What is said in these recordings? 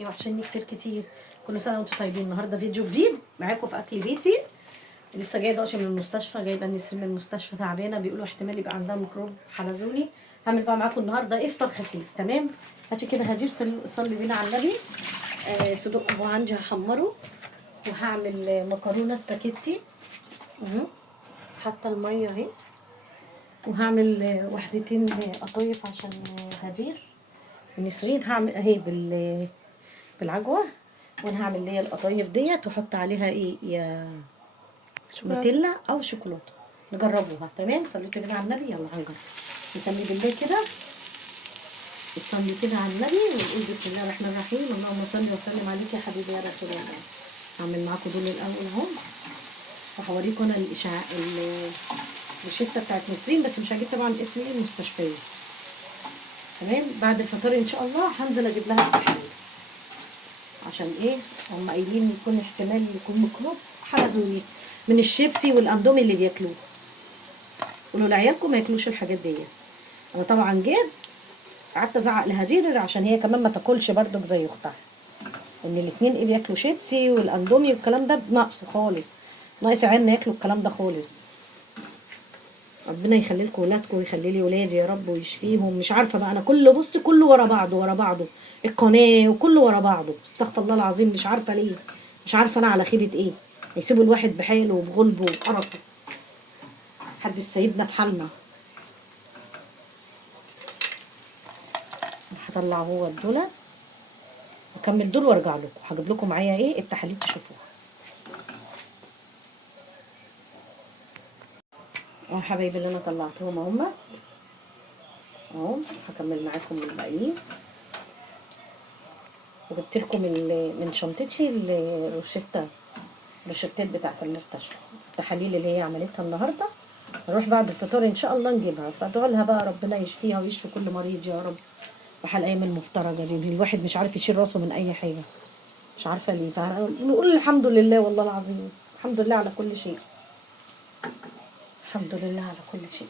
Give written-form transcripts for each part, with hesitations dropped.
وحشني كتير كتير. كل سنه وانتم طيبين. النهارده فيديو جديد معاكم في اكل بيتي. لسه جايه دلوقتي من المستشفى، جايبه نسرين من المستشفى تعبانه، بيقولوا احتمال يبقى عندها ميكروب حلزوني. هعمل بقى معاكم النهارده افطار خفيف. تمام، هاتي كده هدير صلي بينا على النبي. صدوق ابو عنجي هحمره، وهعمل مكرونه سباكيتي حتى الميه اهي، وهعمل وحدتين قطايف عشان هدير ونسرين. هعمل اهي بالعجوه، وانا هعمل اللي هي القطايف ديت واحط عليها ايه، يا نوتيلا او شوكولاته. نجربوها. تمام، صليتوا كده على النبي. يلا هنجرب. نصلي بالله كده، نصلي كده على النبي ونقول بسم الله الرحمن الرحيم. اللهم صل وسلم عليك يا حبيبي يا رسول الله. هعمل معاكم دول الاول اهو، وهوريكم انا الاشعاع الروشته بتاعت نسرين، بس مش هجيب طبعا اسم ايه المستشفيه. تمام، بعد الفطار ان شاء الله هنزل اجيب لها التحليل. عشان ايه؟ هم قايلين يكون احتمال يكون ميكروب حلزوني من الشيبسي والاندومي اللي بياكلوه. قولوا لعيالكم ما ياكلوش الحاجات ديت. انا طبعا جيت قعدت ازعق لهدير عشان هي كمان ما تاكلش بردك زي اختها، ان الاثنين ايه بياكلوا شيبسي والاندومي والكلام ده ناقص خالص، ناقص عيالنا ياكلوا الكلام ده خالص. ربنا يخلي لكم ولادكم ويخلي لي ولادي يا رب ويشفيهم. مش عارفه بقى انا كله، بصي كله ورا بعضه ورا بعضه، القناه وكله ورا بعضه. استغفر الله العظيم، مش عارفه ليه، مش عارفه انا على خيبه ايه. يسيبوا الواحد بحاله وبغلبه وبقرفه، محدش سايبنا في حالنا. هطلع هو الدول واكمل دول وارجع لكم. هجيب لكم معايا ايه التحاليل تشوفوها. اهو حبايبي اللي انا طلعتهم اهما اهو. هكمل معاكم الباقيين، وجبت لكم من شنطتي الروشتات بتاعت المستشفى، التحاليل اللي هي عملتها النهارده. نروح بعد الفطار ان شاء الله نجيبها. فادعوا لها بقى ربنا يشفيها ويشفي كل مريض يا رب. وحال ايام المفترجه دي الواحد مش عارف يشيل راسه من اي حاجه، مش عارفه ليه. فنقول الحمد لله والله العظيم، الحمد لله على كل شيء، الحمد لله على كل شيء.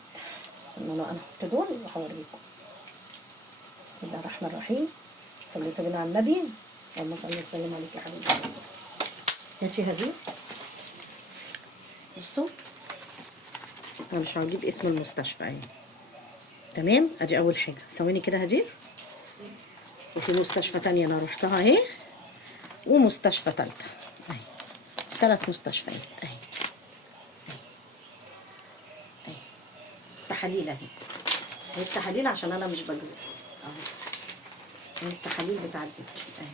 انا احط دول وهوريكم. بسم الله الرحمن الرحيم. صليت بنا على النبي. اللهم صل وسلم عليك يا حبيبي. هاتي هدي. بصوا انا مش هجيب اسم المستشفى اهي. تمام، ادي اول حاجه. ثواني كده هدي. وفي مستشفى تانية انا روحتها اهي، ومستشفى تالتة اهي، 3 مستشفيات اهي. اهي التحاليل اهي، هي التحاليل عشان انا مش بكذب اهي. هي التحاليل بتاعت بيتي اهي.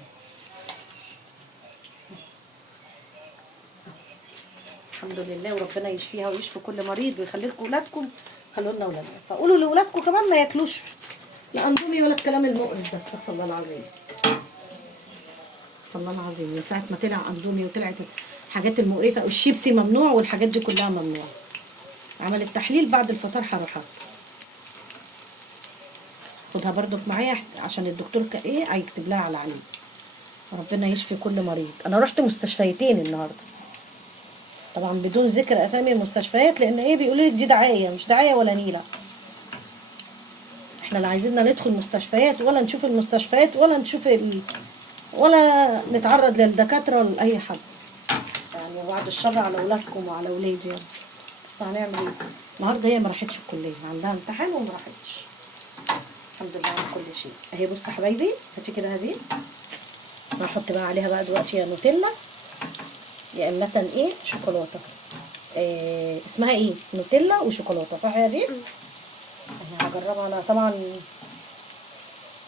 الحمد لله، وربنا يشفيها ويشفي كل مريض ويخلي لكم ولادكم. خلوا لنا ولادنا، فقولوا لاولادكم كمان ما ياكلوش لا اندومي ولا الكلام المقرف ده. استغفر الله العظيم، استغفر الله العظيم. من ساعه ما طلع اندومي وطلعت الحاجات المقرفه، والشيبسي ممنوع والحاجات دي كلها ممنوع. عمل التحليل بعد الفطار هروح خدها برضك معايا عشان الدكتور ايه هيكتب لها على عليه. ربنا يشفي كل مريض. انا رحت مستشفيتين النهارده طبعا بدون ذكر اسامي المستشفيات، لان ايه بيقولوا لك دي دعايه. مش دعايه ولا نيله. احنا لا عايزيننا ندخل مستشفيات ولا نشوف المستشفيات ولا نشوف ولا نتعرض للدكاتره ولا لاي حد. يعني بعد الشر على اولادكم وعلى اولادي. بس هنعمل ايه؟ النهارده هي ما راحتش الكليه، عندها امتحان وما راحتش. الحمد لله على كل شيء. اهي بص يا حبايبي، هاتي كده هدي. هحط بقى عليها بقى دلوقتي يا نوتيلا يا اما ايه شوكولاته. اسمها ايه؟ نوتيلا وشوكولاته، صح يا دي؟ انا هجربها. انا طبعا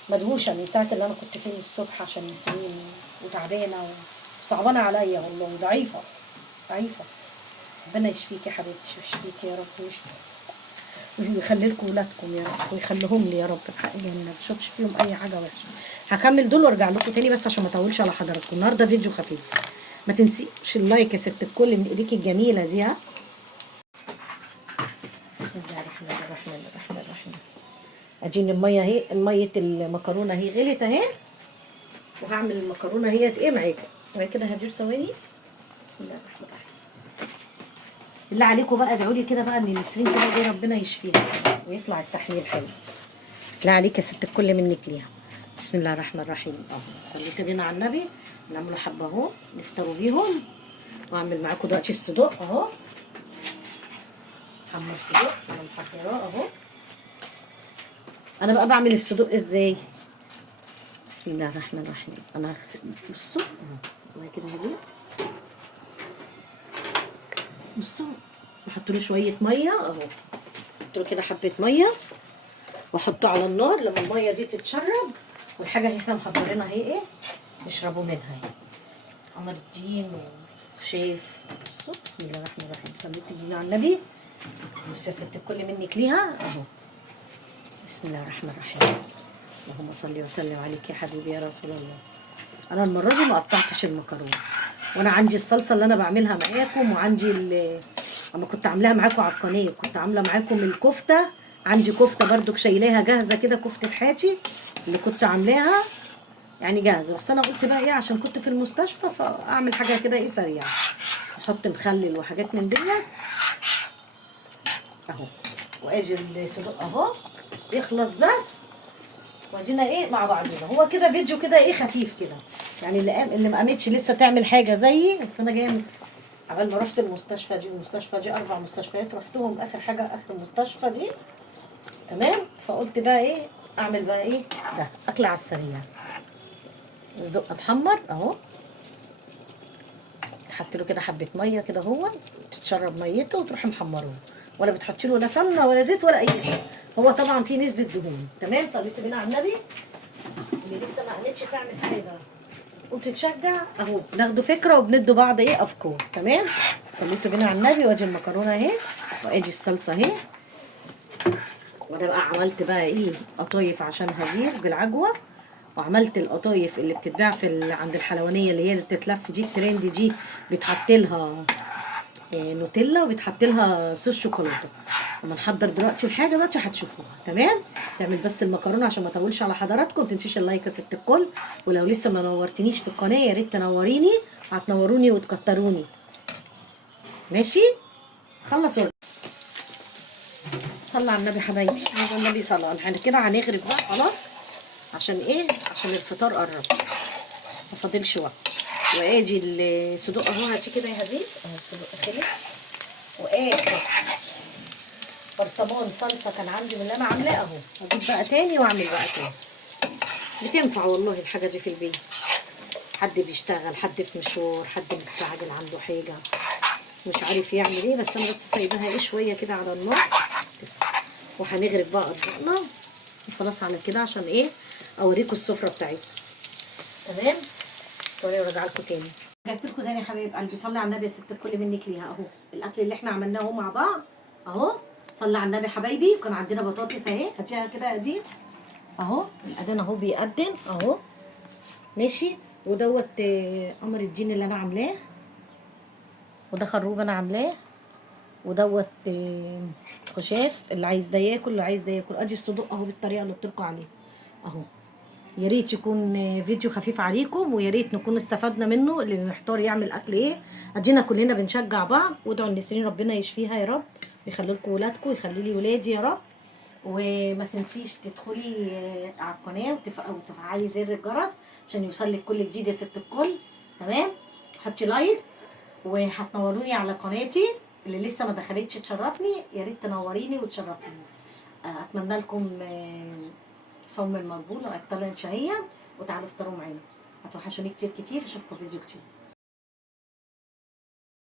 مدهوشه من ساعه اللي انا كنت فين الصبح عشان نسرين وتعبانه وصعبانه عليا والله، ضعيفه ضعيفه. ربنا يشفيك يا حبيبتي ويشفيك يا رب ويخلي لكم ولادكم يا رب ويخليهم لي يا رب بحق جنة، ما تشوفش فيهم اي حاجه وحشه. هكمل دول وارجع لكم تاني، بس عشان ما اطولش على حضراتكم. النهارده فيديو خفيف. ما تنسيش اللايك يا ست الكل من ايديك الجميله دي. ها بسم الله الرحمن الرحيم. اديني الميه اهي، ميه المكرونه اهي غلت اهي، وهعمل المكرونه اهي ايه معاكم. وهي كده هدير ثواني. بسم الله الرحمن الرحيم. بالله عليكم بقى ادعوا لي كده بقى ان نسرين كده ايه ربنا يشفيها ويطلع التحليل حلو. بالله عليك يا ست الكل منك ليها. بسم الله الرحمن الرحيم. صليت بينا على النبي. نعملوا حبه اهو نفطروا بيهم. واعمل معاكم دلوقتي الصدوق اهو. حمر صدوق انا محضراه اهو. انا بقى بعمل الصدوق ازاي؟ بسم الله الرحمن الرحيم. انا هغسل بصوا اهو كده هدي. بصوا بحط له شويه ميه اهو. احط له كده حبه ميه واحطه على النار لما الميه دي تتشرب. والحاجه اللي احنا محضرينها هي ايه؟ نشربوا منها اهي. قمر الدين وشيف. بصوا بسم الله الرحمن الرحيم. صليت بينا على النبي. بصي يا ست الكل منك ليها اهو. بسم الله الرحمن الرحيم. اللهم صل وسلم عليك يا حبيبي يا رسول الله. انا المره دي ما قطعتش المكرونه، وانا عندي الصلصه اللي انا بعملها معاكم، وعندي اما كنت عاملاها معاكم على القناه كنت عامله معاكم الكفته. عندي كفته برضو شايلاها جاهزه كده، كفته حاتي اللي كنت عاملاها يعني جاهزه. بس انا قلت بقى ايه عشان كنت في المستشفى فاعمل حاجه كده ايه سريعه. احط مخلل وحاجات من دي اهو. واجي الصدوق اهو يخلص بس. وادينا ايه مع بعضنا. هو كده فيديو كده ايه خفيف كده يعني. اللي ما قامتش لسه تعمل حاجه زيي. بس انا جايه عبال ما رحت المستشفى دي والمستشفى دي 4 مستشفيات رحتهم. اخر حاجه اخر المستشفى دي تمام. فقلت بقى ايه اعمل بقى ايه ده اكل على السريع. صدق محمر اهو. تحط له كده حبه ميه كده هو تتشرب ميته وتروحي محمره. ولا بتحطي له لا سمنه ولا زيت ولا اي حاجه. هو طبعا فيه نسبه دهون. تمام. صليت بينا على النبي. اللي لسه ما قامتش تعمل حاجه وتتشجع اهو. ناخدوا فكره وبندوا بعض ايه افكار. تمام. صليتوا بينا على النبي. وادي المكرونه اهي وادي الصلصه اهي. وانا بقى عملت بقى ايه قطايف عشان هدير بالعجوه. وعملت القطايف اللي بتتباع عند الحلوانيه اللي هي اللي بتتلف دي الترند دي. بيتحط لها نوتيلا وبيتحط لها صوص شوكولاته. لما نحضر دلوقتي الحاجه دلوقتي هتشوفوها. تمام. تعمل بس المكرونه عشان ما اطولش على حضراتكم. ما تنسيش اللايك يا ست الكل. ولو لسه ما نورتنيش في القناه يا ريت تنوريني. هتنوروني وتكتروني. ماشي. خلص ورق. صلى على النبي حبايبي. هذا النبي صلى. احنا كده هنغرف بقى خلاص. عشان ايه؟ عشان الفطار قرب. ما فاضلش وقت. وادي الصدوق اهو. هاتي كده يا هدير اهو الصدوق خلص. واخر برطمان صلصه كان عندي من اللي انا عاملاه اهو. هجيب بقى تاني واعمل بقى تاني. بتنفع والله الحاجه دي في البيت. حد بيشتغل، حد في مشوار، حد مستعجل عنده حاجه مش عارف يعمل ايه. بس انا بس سايباها ايه شويه كده على النار. وهنغرف بقى اطباقنا خلاص على كده عشان ايه اوريكم السفره بتاعتنا. تمام. سوري وارجع لكم تاني. رجعت لكم تاني يا حبايب قلبي. صلي على النبي يا ست الكل منك ليها اهو. الاكل اللي احنا عملناه اهو مع بعض اهو. صلي على النبي حبايبي. وكان عندنا بطاطس اهي. هاتيها كده يا قديم اهو. الاذان اهو بيأذن اهو. ماشي. ودوت قمر الدين اللي انا عاملاه. وده خروب انا عاملاه. ودوت خشاف. اللي عايز ده ياكل اللي عايز ده ياكل. ادي الصدوق اهو بالطريقه اللي قلت لكم عليها اهو. يا ريت يكون فيديو خفيف عليكم. ويا ريت نكون استفدنا منه. اللي محتار يعمل اكل ايه ادينا كلنا بنشجع بعض. وادعوا لنسرين ربنا يشفيها يا رب. ويخلي لكم ولادكم ويخلي لي ولادي يا رب. وما تنسيش تدخلي على القناه وتفعلي زر الجرس عشان يوصلك كل جديد يا ست الكل. تمام. حطي لايك. وهتنوروني على قناتي اللي لسه ما دخلتش تشرفني. يا ريت تنوريني وتشرفيني. اتمنى لكم صوم المقبول وافطارا شهيا. وتعالوا افطروا معانا. هتوحشوني كتير كتير. اشوفكم فيديو كتير.